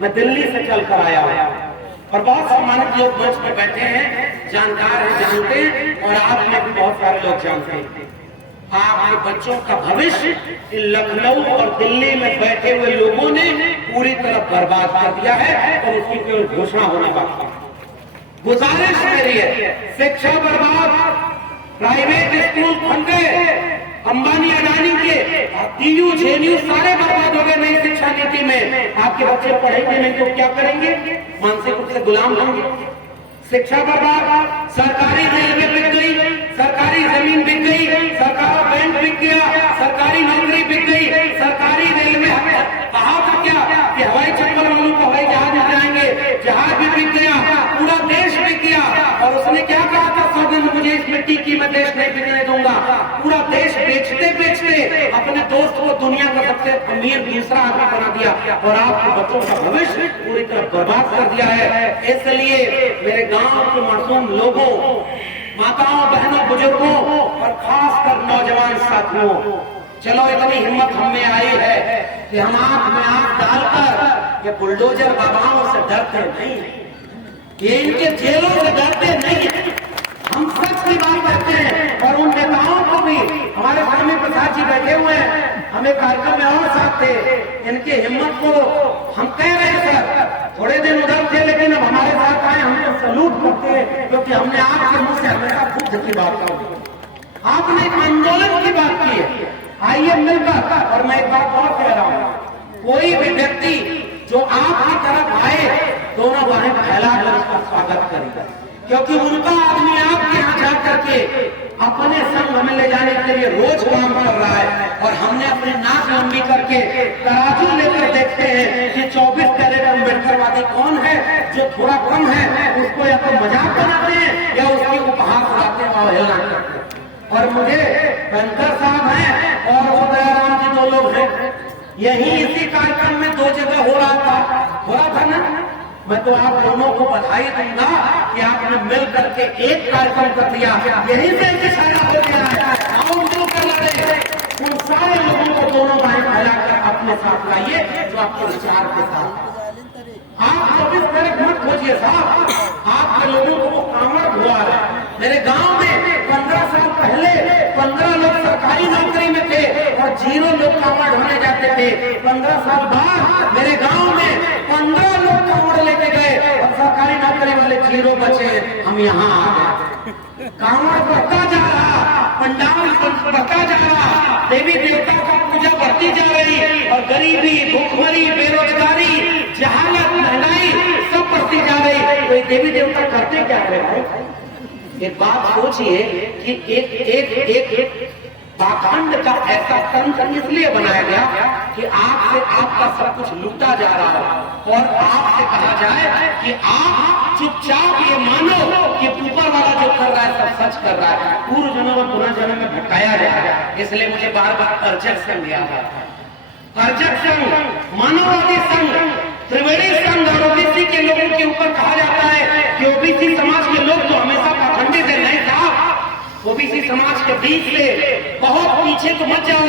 मैं दिल्ली से चल कर आया हूं और बहुत सम्मानित लोग मंच पर बैठे हैं, जानकार हैं, जानते हैं, और आप में भी बहुत सारे लोग जानते हैं। आपके बच्चों का भविष्य इन लखनऊ और दिल्ली में बैठे हुए लोगों ने पूरी तरह बर्बाद कर दिया है और उसकी केवल घोषणा होने बाकी है। गुजारिश मेरी है, शिक्षा बर्बाद, प्राइवेट स्कूल बन गए, अंबानी अडानी के, टीयू जेएनयू सारे बर्बाद हो गए नई शिक्षा नीति में। आपके बच्चे पढ़ेंगे नहीं तो क्या करेंगे? मानसिक रूप से गुलाम होंगे। शिक्षा बर्बाद, सरकारी रेलवे बिक गई, सरकारी जमीन बिक गई, सरकारी बैंक बिक गया, सरकारी नौकरी बिक गई, सरकारी रेलवे कहा था क्या कि हवाई चप्पल वालों को हवाई जहाज मिल जाएंगे, जहाज भी बिक गया, पूरा देश बिक गया। और उसने क्या कहा था? सौगंध मुझे इस मिट्टी की, मैं देश नहीं बिकने दूंगा। पूरा देश बेचते बेचते अपने दोस्त को दुनिया का सबसे अमीर दूसरा आदमी बना दिया और आपके बच्चों का भविष्य पूरी तरह बर्बाद कर दिया है। इसलिए मेरे गांव के मासूम लोगों, माताओं, बहनों, बुजुर्गों और खासकर नौजवान साथियों, चलो इतनी हिम्मत हमें आई है कि हम आंख में आंख डालकर ये बुलडोजर बाबाओं से डरते नहीं, ये इनके जेलों से डरते नहीं, हम सच की बात करते हैं। और उन नेताओं को भी, हमारे स्वामी प्रसाद जी बैठे हुए हैं, हमें कार्यक्रम में और साथ थे, इनकी हिम्मत को हम कह रहे हैं सर, थोड़े दिन उधर थे लेकिन अब हमारे साथ आए, हमको सलूट करते हैं, क्योंकि हमने आपके मुंह से हमेशा बुद्ध की बात की, आपने एक आंदोलन की बात की है। आइए मिलकर, और मैं एक बात और कह रहा हूं, कोई भी व्यक्ति जो आपकी तरफ आए, दोनों बाहें फैलाकर उसका स्वागत करेगा, क्योंकि उनका आदमी आपके यहाँ जा करके अपने संग हमें ले जाने के लिए रोज काम कर रहा है। और हमने अपनी नाक लंबी करके तराजू लेकर देखते हैं कि 24 कैरेट अम्बेडकरवादी कौन है, जो थोड़ा कम है उसको या तो मजाक बनाते हैं या उसकी उपहार उड़ाते हैं और हेलना करते हैं। और मुझे बैंकर साहब हैं और वो दयाराम जी, 2 लोग हैं, यही इसी कार्यक्रम में 2 जगह हो रहा था ना। मैं तो आप दोनों को बधाई दूंगा कि आपने मिल करके एक कार्यक्रम कर दिया, यही से इशारा हो गया है। हम जो कर रहे उन सारे लोगों को दोनों बाहें फैलाकर अपने साथ लाइए, जो आपके विचार के साथ। आप 24 कैरेट मत खोजिए साहब, आपके लोगों को वो कांवड़ हुआ है। मेरे गांव में 15 साल पहले 15 लोग सरकारी नौकरी में थे और 0 लोग कांवड़ ढोने जाते थे। 15 साल बाद मेरे गांव में 15 लोग कांवड़ लेके गए और सरकारी नौकरी वाले 0 बचे। हम यहाँ आ गए, कांवड़ बढ़ता जा रहा, पंडाल बढ़ता जा रहा, देवी देवता का पूजा बढ़ती जा रही और गरीबी, भूखमरी, बेरोजगारी, जहालत, महंगाई सब बढ़ती जा रही। तो देवी देवता करते क्या है भाई? एक बात सोचिए कि एक पाखंड का ऐसा तंत्र इसलिए बनाया गया कि आपसे आपका सब कुछ लूटा जा रहा है और आपसे कहा जाए कि आप चुपचाप ये मानो कि ऊपर वाला जो कर रहा है सब सच कर रहा है। पूर्व जन्म और पुनर्जन्म में भटकाया जाएगा। इसलिए मुझे बार बार अर्जक संघ याद आता है। अर्जक संघ, मानववादी संघ, त्रिवेणी संघ और ओबीसी के लोगों के ऊपर कहा जाता है कि ओबीसी समाज के लोग तो हमेशा पाखंडी से नहीं था, ओबीसी समाज के बीच से बहुत पीछे तो मत जाओ।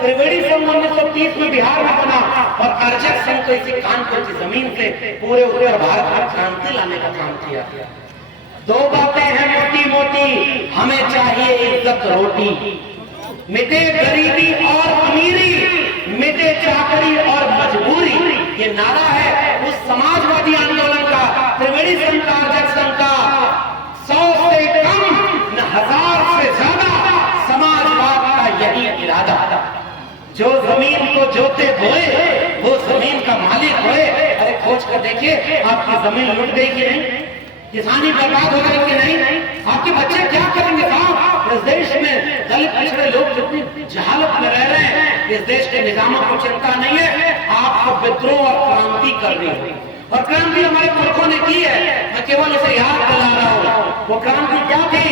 त्रिवेणी संघ 1930 में बिहार में बना और अर्जक संघ तो इसी कानपुर की जमीन से पूरे उत्तर भारत में क्रांति लाने का काम किया। 2 बातें हैं मोटी मोटी, हमें चाहिए इज्जत रोटी, मिटे गरीबी और अमीरी, मिटे चाकरी और मजबूरी। ये नारा है उस समाजवादी आंदोलन का, त्रिवेणी संघ का, अर्जक संघ का। 100 से कम न 1000 से ज्यादा समाजवाद का यही इरादा। जो जमीन को जोते बोए वो जमीन का मालिक होए। अरे खोज कर देखिए, आपकी जमीन लुट गई कि नहीं, किसानी बर्बाद हो गई कि नहीं, आपके बच्चे क्या करेंगे साहब? इस देश में दलित पिछड़े लोग कितनी जहालत में रह रहे हैं, इस देश के निजामों को चिंता नहीं है। आपको विद्रोह और क्रांति करनी है और क्रांति हमारे पुरखों ने की है। मैं केवल इसे याद दिला रहा हूँ। वो क्रांति क्या थी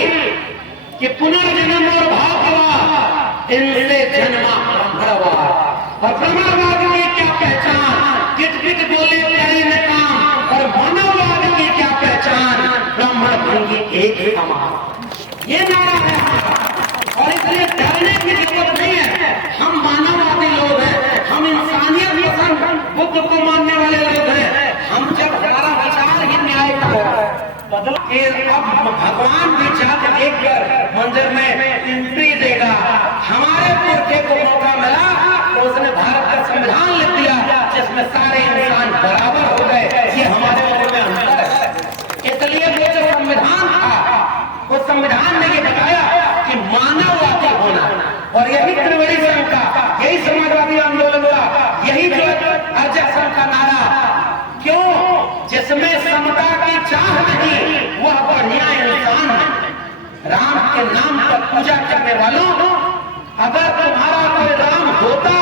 कि पुनर्जन्म और भाग्यवाद, इनसे जन्मा ब्रह्मवाद। और ब्रह्मवाद की क्या पहचान? गिट गिट बोले करे न काम। और मानववाद की क्या पहचान? ब्राह्मण भंगी एक समान। ये नारा है और इसलिए डरने की जरूरत नहीं है। हम मानववादी लोग हैं, हम इंसानियत पसंद बुद्ध को मानने वाले लोग हैं। हम जब हमारा विचार ही न्याय का बदला के अब भगवान भी चाहते देखकर मंदिर में एंट्री देगा। हमारे पुरखे को मौका मिला तो उसने भारत का संविधान लिख दिया जिसमें सारे इंसान बराबर हो गए। ये हमारे लोगों में अंतर है। इसलिए और यही त्रिवेणी संघ का, यही समाजवादी आंदोलन का, यही जो अजय संघ का नारा, क्यों? जिसमें समता की चाह नहीं, वह बढ़िया इंसान है। राम के नाम पर पूजा करने वालों, अगर तुम्हारा कोई राम होता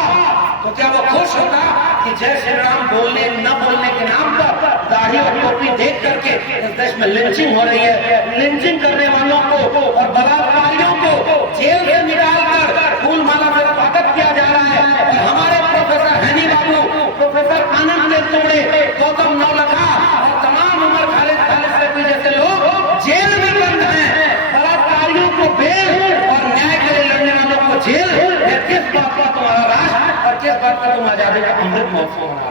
तो क्या वो खुश होता कि जय श्री राम बोलने न बोलने के नाम पर दाढ़ी और टोपी देख करके इस देश में लिंचिंग हो रही है? लिंचिंग करने वालों को और बलात्कारियों को जेल से निकालकर फूल माला में स्वागत किया जा रहा है। और हमारे प्रोफेसर हैनी बाबू, प्रोफेसर आनंद देव तोड़े, गौतम नौलखा और तमाम उमर खालिद सेठी जैसे लोग जेल में बंद हैं। बलात्कारियों को बेल और न्याय के लिए लड़ने वालों को जेल। किस बात का तुम्हारा राष्ट्र और किस बात का तुम आजादी का अमृत महोत्सव मना?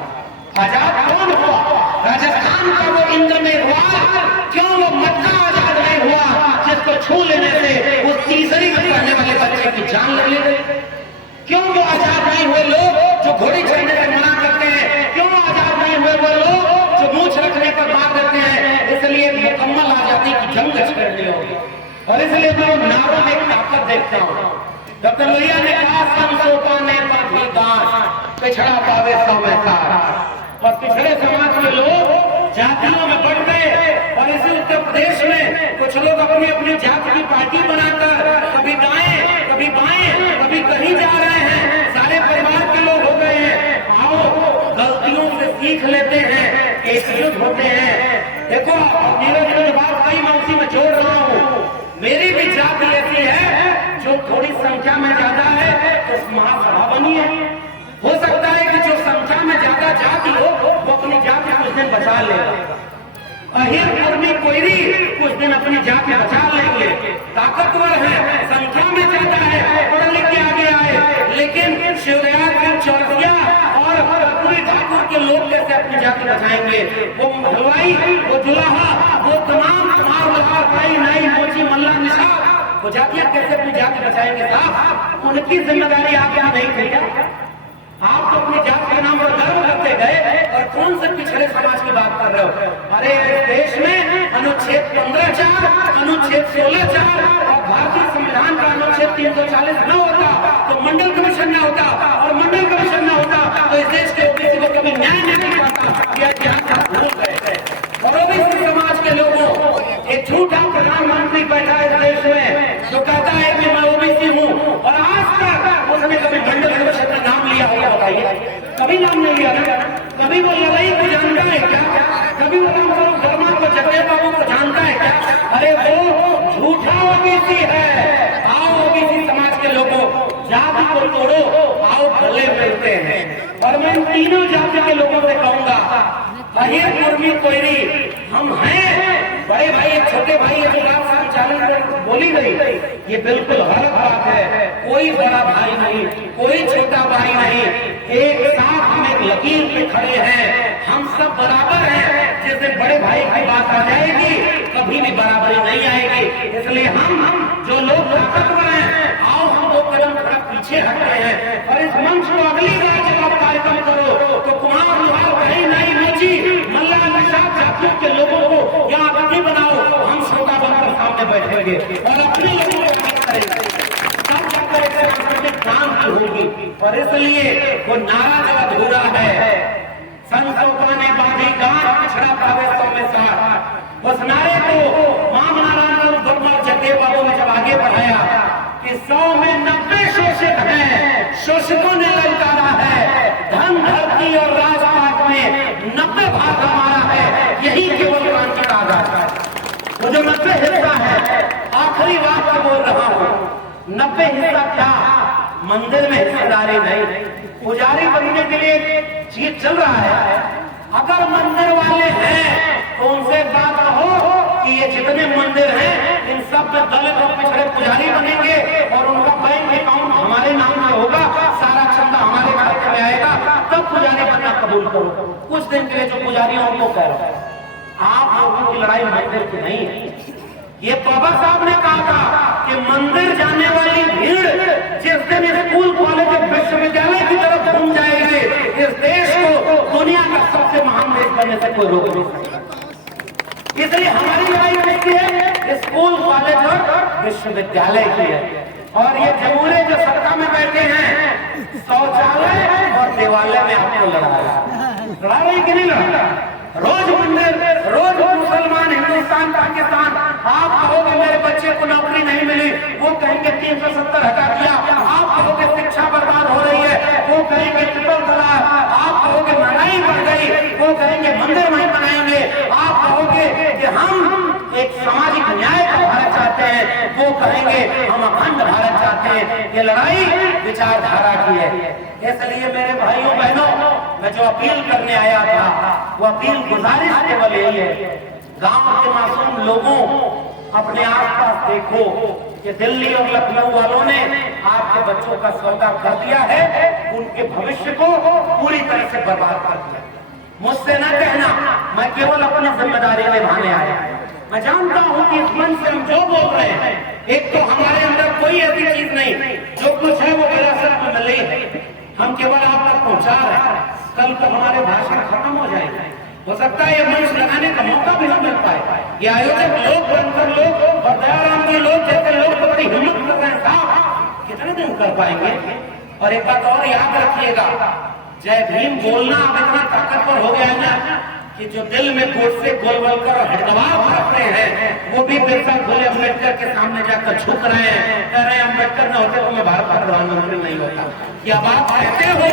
आजाद कौन हुआ? राजस्थान का वो इंद्रमेघवाल, क्यों वो मक्का आजाद नहीं हुआ जिसको छू लेने से उस तीसरी में पढ़ने वाले बच्चे की जान ले गई? क्यों वो आजाद नहीं हुए लोग जो घोड़ी चढ़ने से मना करते हैं? क्यों आजाद नहीं हुए वो लोग जो मूंछ रखने पर मार देते हैं? इसलिए मुकम्मल आजादी की जंग छेड़नी होगी। और इसलिए मैं नारों में ताकत देखता हूँ। डॉक्टर लोहिया ने कहा, संसों ने पर भी गांठ पिछड़ा पावे सौ में साथ। और पिछड़े समाज के लोग जातियों में बढ़ गए। और इसी उत्तर प्रदेश में कुछ लोग अपनी अपनी जाति की पार्टी बनाकर कभी दाएं कभी बाएं कभी कहीं जा रहे हैं। सारे परिवार के लोग हो गए हैं। आओ गलतियों से सीख लेते हैं, एकजुट होते हैं। देखो नीरज की बात आई, मैं उसी में जोड़ रहा हूँ। मेरी भी जाति ऐसी है जो थोड़ी संख्या में ज्यादा है तो महासभा बनी है। हो सकता है कि जो संख्या में ज्यादा जाति हो वो अपनी जाति कुछ दिन बचा ले। अहिर कुर्मी कोयरी कुछ दिन अपनी जाति बचा लेंगे। ताकतवर है, संख्या में ज्यादा है, पढ़ लिख के आगे आए। लेकिन शिवराज सिंह चौरसिया और पूरी ठाकुर के लोग कैसे अपनी जाति बचाएंगे? वो हलवाई, वो जुलाहा, वो तमाम भाई नई मोची मल्ला निशाद, वो जातियां कैसे अपनी जाति बचाएंगे? साहब उनकी जिम्मेदारी आप यहाँ नहीं थी। आप तो अपनी जाति के नाम पर गर्व करते गए और कौन से पिछड़े समाज की बात कर रहे हो? अरे देश में अनुच्छेद 15(4), अनुच्छेद 16(4) और भारतीय संविधान का अनुच्छेद 340 न होता तो मंडल कमीशन न होता, और मंडल कमीशन न होता तो इस देश के ओबीसी को कभी न्याय नहीं पाता। भूल गए। और ओबीसी समाज के लोगों, एक झूठा प्रधानमंत्री बैठा है इस देश में जो कहता है कि मैं ओबीसी हूँ, और आज तक उसने कभी मंडल कमीशन का नाम लिया होगा? बताइए, कभी नाम नहीं लिया ना? कभी वो लड़ाई को जानता है क्या? कभी वो रामस्वरूप वर्मा को, जगदेव बाबू को जानता है क्या? अरे वो झूठा ओबीसी है। आओ ओबीसी समाज के लोगों, जाति को तोड़ो, आओ गले मिलते हैं। और मैं इन तीनों जाति के लोगों से कहूंगा, अहिर कुर्मी कोयरी हम हैं। बड़े भाई एक छोटे भाई ये जो बात संचालन बोली गई, ये बिल्कुल गलत बात है। कोई बड़ा भाई नहीं, कोई छोटा भाई नहीं, एक साथ हम एक लकीर पे खड़े हैं। हम सब बराबर हैं। जिस दिन बड़े भाई की बात आ जाएगी कभी भी बराबरी नहीं आएगी। इसलिए हम जो लोग ताकतवर हैं, आओ हम 2 कदम थोड़ा पीछे हट रहे हैं। और इस मंच को अगली बार जब आप कार्यक्रम करो तो कुमार लोहार कहीं नहीं मोची मल्ला निशाद जातियों के लोगों को यहाँ अतिथि बनाओ। हम श्रोता बनकर सामने बैठेंगे और अपने लोगों को बात करेंगे, तब जाकर एक सांस्कृतिक क्रांति होगी। और इसलिए वो नारा जो अधूरा है, संसों ने बांधी गांठ पिछड़ा पावे सौ में साथ, उस नारे को मामला राम जगदेव बाबू ने जब आगे बढ़ाया कि 100 में 90 शोषित हैं, शोषितों ने ललकारा है, धन धरती और राजपाट में 90 भाग हमारा है, यही केवल क्रांति का आधार है। वो जो 90 हिस्सा है, आखिरी बात बोल रहा हूँ, 90 हिस्सा क्या? मंदिर में हिस्सेदारी नहीं, पुजारी बनने के लिए चीज चल रहा है। अगर मंदिर वाले हैं तो उनसे बात कहो कि ये जितने मंदिर हैं इन सब में दलित और पिछड़े पुजारी बनेंगे और उनका बैंक अकाउंट हमारे नाम में होगा, सारा चंदा हमारे खाते में आएगा, तब पुजारी बनना कबूल करो। कुछ दिन के लिए जो पुजारियों को कह रहे हैं, आप लोगों की लड़ाई मंदिर की नहीं है। ये बाबा साहब ने कहा था कि मंदिर जाने वाली भीड़ जिस दिन स्कूल कॉलेज विश्वविद्यालय की तरफ घूम जाएगी, इस देश को दुनिया का सबसे महान देश बनने से कोई रोक नहीं सकता। इसलिए हमारी लड़ाई नहीं है स्कूल कॉलेज और विश्वविद्यालय की है। और ये जमुरे जो सत्ता में बैठे हैं, शौचालय और देवालय में आपको लड़ा रही कि नहीं लड़ा? रोज मंदिर, रोज मुसलमान, हिंदुस्तान, पाकिस्तान। आप कहोगे मेरे बच्चे को नौकरी नहीं मिली, वो कहेंगे 370 हटा दिया। आप कहोगे शिक्षा बर्बाद हो रही है, वो कहेंगे ट्रिपल तलाक। आप कहोगे महंगाई बढ़ गई, वो कहेंगे मंदिर नहीं बनाएंगे। आप कहोगे कि हम एक सामाजिक न्याय का भारत चाहते हैं, वो कहेंगे हम अखंड भारत चाहते हैं। ये लड़ाई विचारधारा की है। इसलिए मेरे भाइयों बहनों, मैं जो अपील करने आया था, वो अपील गुजारिश केवल यही है, गांव के मासूम लोगों, अपने आसपास देखो कि दिल्ली और लखनऊ वालों ने आपके बच्चों का सौदा कर दिया है, उनके भविष्य को पूरी तरह से बर्बाद कर दिया। मुझसे न कहना, मैं केवल अपनी जिम्मेदारी निभाने आया। मैं जानता हूं कि इस मन से हम जो बोल रहे हैं, एक तो हमारे अंदर कोई ऐसी चीज नहीं, जो कुछ है वो विरासत में मिली है, हम केवल आप तक पहुंचा रहे हैं। कल को हमारे भाषण खत्म हो जाएंगे, हो सकता है ये मंच लगाने का मौका भी न मिल पाए। ये आयोजक लोग, बनकर लोग और दयाराम जी लोग जैसे लोग तो बड़ी हिम्मत कर रहे हैं, साहब कितने दिन कर पाएंगे? और एक बात और याद रखिएगा, जय भीम बोलना अब इतना ताकतवर हो गया है ना कि जो दिल में गोडसे, गोलवलकर और हरदवार रखते हैं, वो भी बिरसा फुले अम्बेडकर के सामने जाकर झुक रहे हैं, कह रहे हैं अम्बेडकर न होते तो मैं भारत का प्रधानमंत्री नहीं होता। क्या बात कहते हो?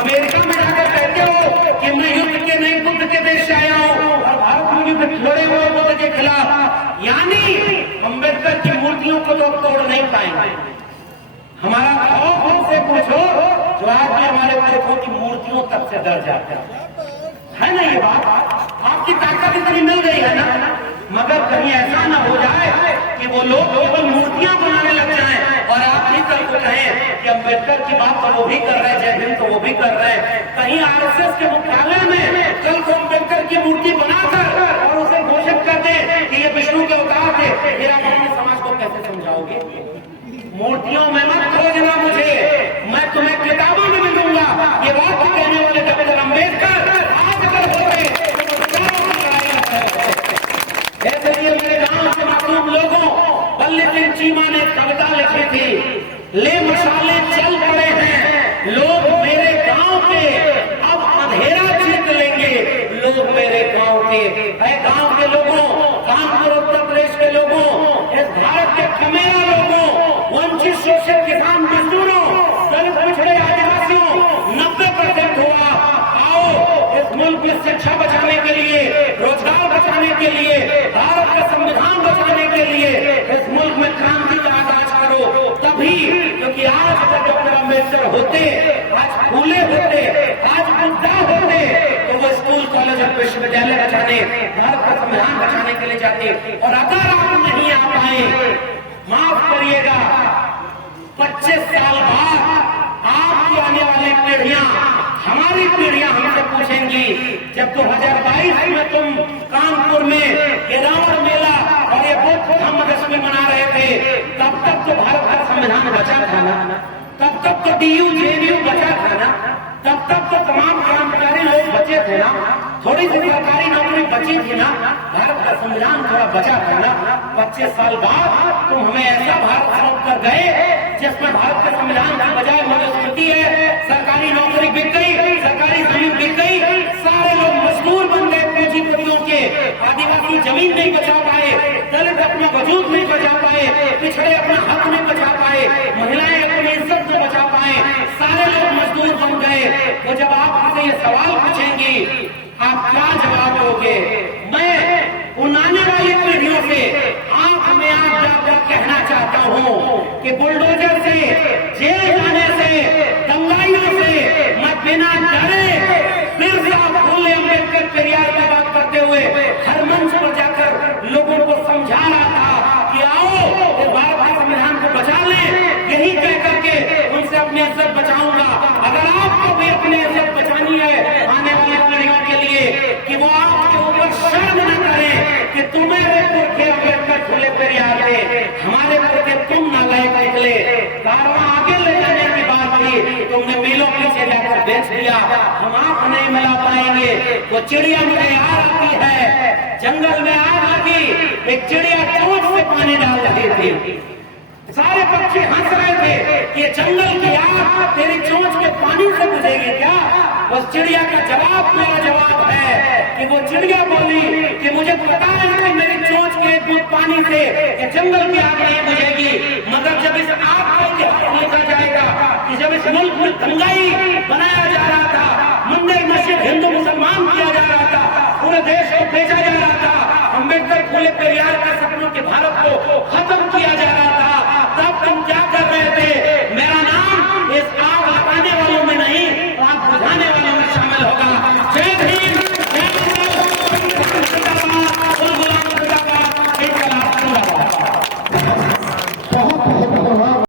अमेरिका में जाकर कहते हो कि मैं युद्ध के नहीं बुद्ध के देश से आया हूँ और भारत में युद्ध छोड़े हुए बुद्ध के खिलाफ। यानी अम्बेडकर की मूर्तियों को तो तोड़ नहीं पाएंगे। हमारा खौफ उनसे पूछो जो आज भी हमारे पुरखों की मूर्तियों तक से डर जाते है ना। ये बात आपकी ताकत इतनी मिल गई है ना, मगर कहीं ऐसा ना हो जाए कि वो लोग केवल मूर्तियां बनाने लग जाएं और आप ही कल को कहें कि अम्बेडकर की बात तो वो भी कर रहे हैं, जय भीम तो वो भी कर रहे हैं। कहीं आरएसएस के मुख्यालय में कल को अम्बेडकर की मूर्ति बनाकर और उसे घोषित कर दे कि ये विष्णु के अवतार थे, फिर आप अपने समाज को कैसे समझाओगे? मूर्तियों में मत खोजना मुझे, मैं तुम्हें किताबों में मिलूंगा। ये बात कहने वाले डॉक्टर अम्बेडकर आज अगर हो गए ऐसे लिए मेरे गांव के मासूम लोगों, बल्ले सिंह चीमा ने कविता लिखी थी, ले मसाले चल पड़े हैं लोग मेरे गांव के, अब अंधेरा जीत लेंगे लोग मेरे गांव के। है गांव के लोगों, कानपुर उत्तर प्रदेश के लोगों, इस भारत के कमेरा लोगों, वंचित शोषित किसान मजदूरों, दलित पिछड़े आदिवासियों, 90% हुआ। आओ इस मुल्क में शिक्षा बचाने के लिए, रोजगार बचाने के लिए, भारत का संविधान बचाने के लिए इस मुल्क में क्रांति का आगाज करो। तभी, क्योंकि आज अगर डॉक्टर अम्बेडकर होते, आज फूले होते, आज बुद्धा होते, तो वो स्कूल, कॉलेज और विश्वविद्यालय बचाने, भारत का संविधान बचाने के लिए जाते। और अगर आप नहीं आ पाए, माफ करिएगा, 25 साल बाद आपकी आने वाली पीढ़ियां, हमारी पीढ़ियां हमसे पूछेंगी, जब 2022 में तुम कानपुर में ये रावण मेला और ये बुद्ध धम्मदशमी मना रहे थे, तब तक तो भारत का संविधान बचा था ना, तब तक तो डीयू जेडीयू बचा था ना, तब तक तो तमाम क्रांतिकारी लोग बचे थे ना, थोड़ी सी सरकारी नौकरी बची थी ना, भारत का संविधान थोड़ा बचा था ना। 25 साल बाद तुम हमें ऐसा भारत सौंप कर गए जिसमें भारत के संविधान की बजाय मनुस्मृति है, सरकारी नौकरी बिक गई, सरकारी जमीन बिक गई, सारे लोग मजदूर बन गए पूंजीपतियों के, आदिवासी जमीन नहीं बचा पाए, दलित अपना वजूद नहीं बचा पाए, पिछड़े अपना हक नहीं बचा पाए, महिलाएं अपनी इज्जत नहीं बचा पाए, सारे लोग मजदूर बन गए। तो जब आप मुझे ये सवाल पूछेंगी, आप क्या जवाब दोगे? मैं उन आने वाली पीढ़ियों से आंख में आंख डालकर कहना चाहता हूं कि बुलडोजर से, जेल जाने से, दंगाइयों से मैं बिना डरे बिरसा फुले अम्बेडकर पेरियार की बात करते हुए हर मंच पर जाकर लोगों को समझा रहा था कि आओ भारत के संविधान को बचा लें। यही कह करके उनसे अपनी इज्जत बचाऊंगा। अगर आपको भी अपनी इज्जत बचानी है आने वाली पीढ़ियों के लिए, कि वो आपके ऊपर शर्म न करें कि तुम्हारे पुरखे अम्बेडकर फुले पेरियार थे, हमारे पुरखे तुम नालायक निकले, कारवां आगे ले जाने की बात थी, तुमने मीलों पीछे जाकर बेच दिया, हम आप नहीं मिला पाएंगे। वो चिड़िया मुझे याद आती है, जंगल में आग लगी, एक चिड़िया चोट से पानी डाल रही थी, सारे पक्षी बच्चे हंस रहे थे, ये जंगल की आग तेरी चोंच के पानी से बुझेगी क्या? बस चिड़िया का जवाब मेरा जवाब है कि वो चिड़िया बोली कि मुझे पता है कि मेरी चोंच के एक पानी से ये जंगल की आग नहीं बुझेगी, मगर जब इस आग को इतिहास लिखा जाएगा कि जब इस मुल्क में दंगाई बनाया जा रहा था, मंदिर मस्जिद हिंदू मुसलमान किया जा रहा था, पूरे देश को बेचा जा रहा था, अम्बेडकर फूले पेरियार के सपनों के भारत को खत्म किया जा रहा था, तब तुम क्या कर रहे थे? मेरा नाम इस आग लगाने वालों में नहीं, आग बुझाने वालों में शामिल होगा।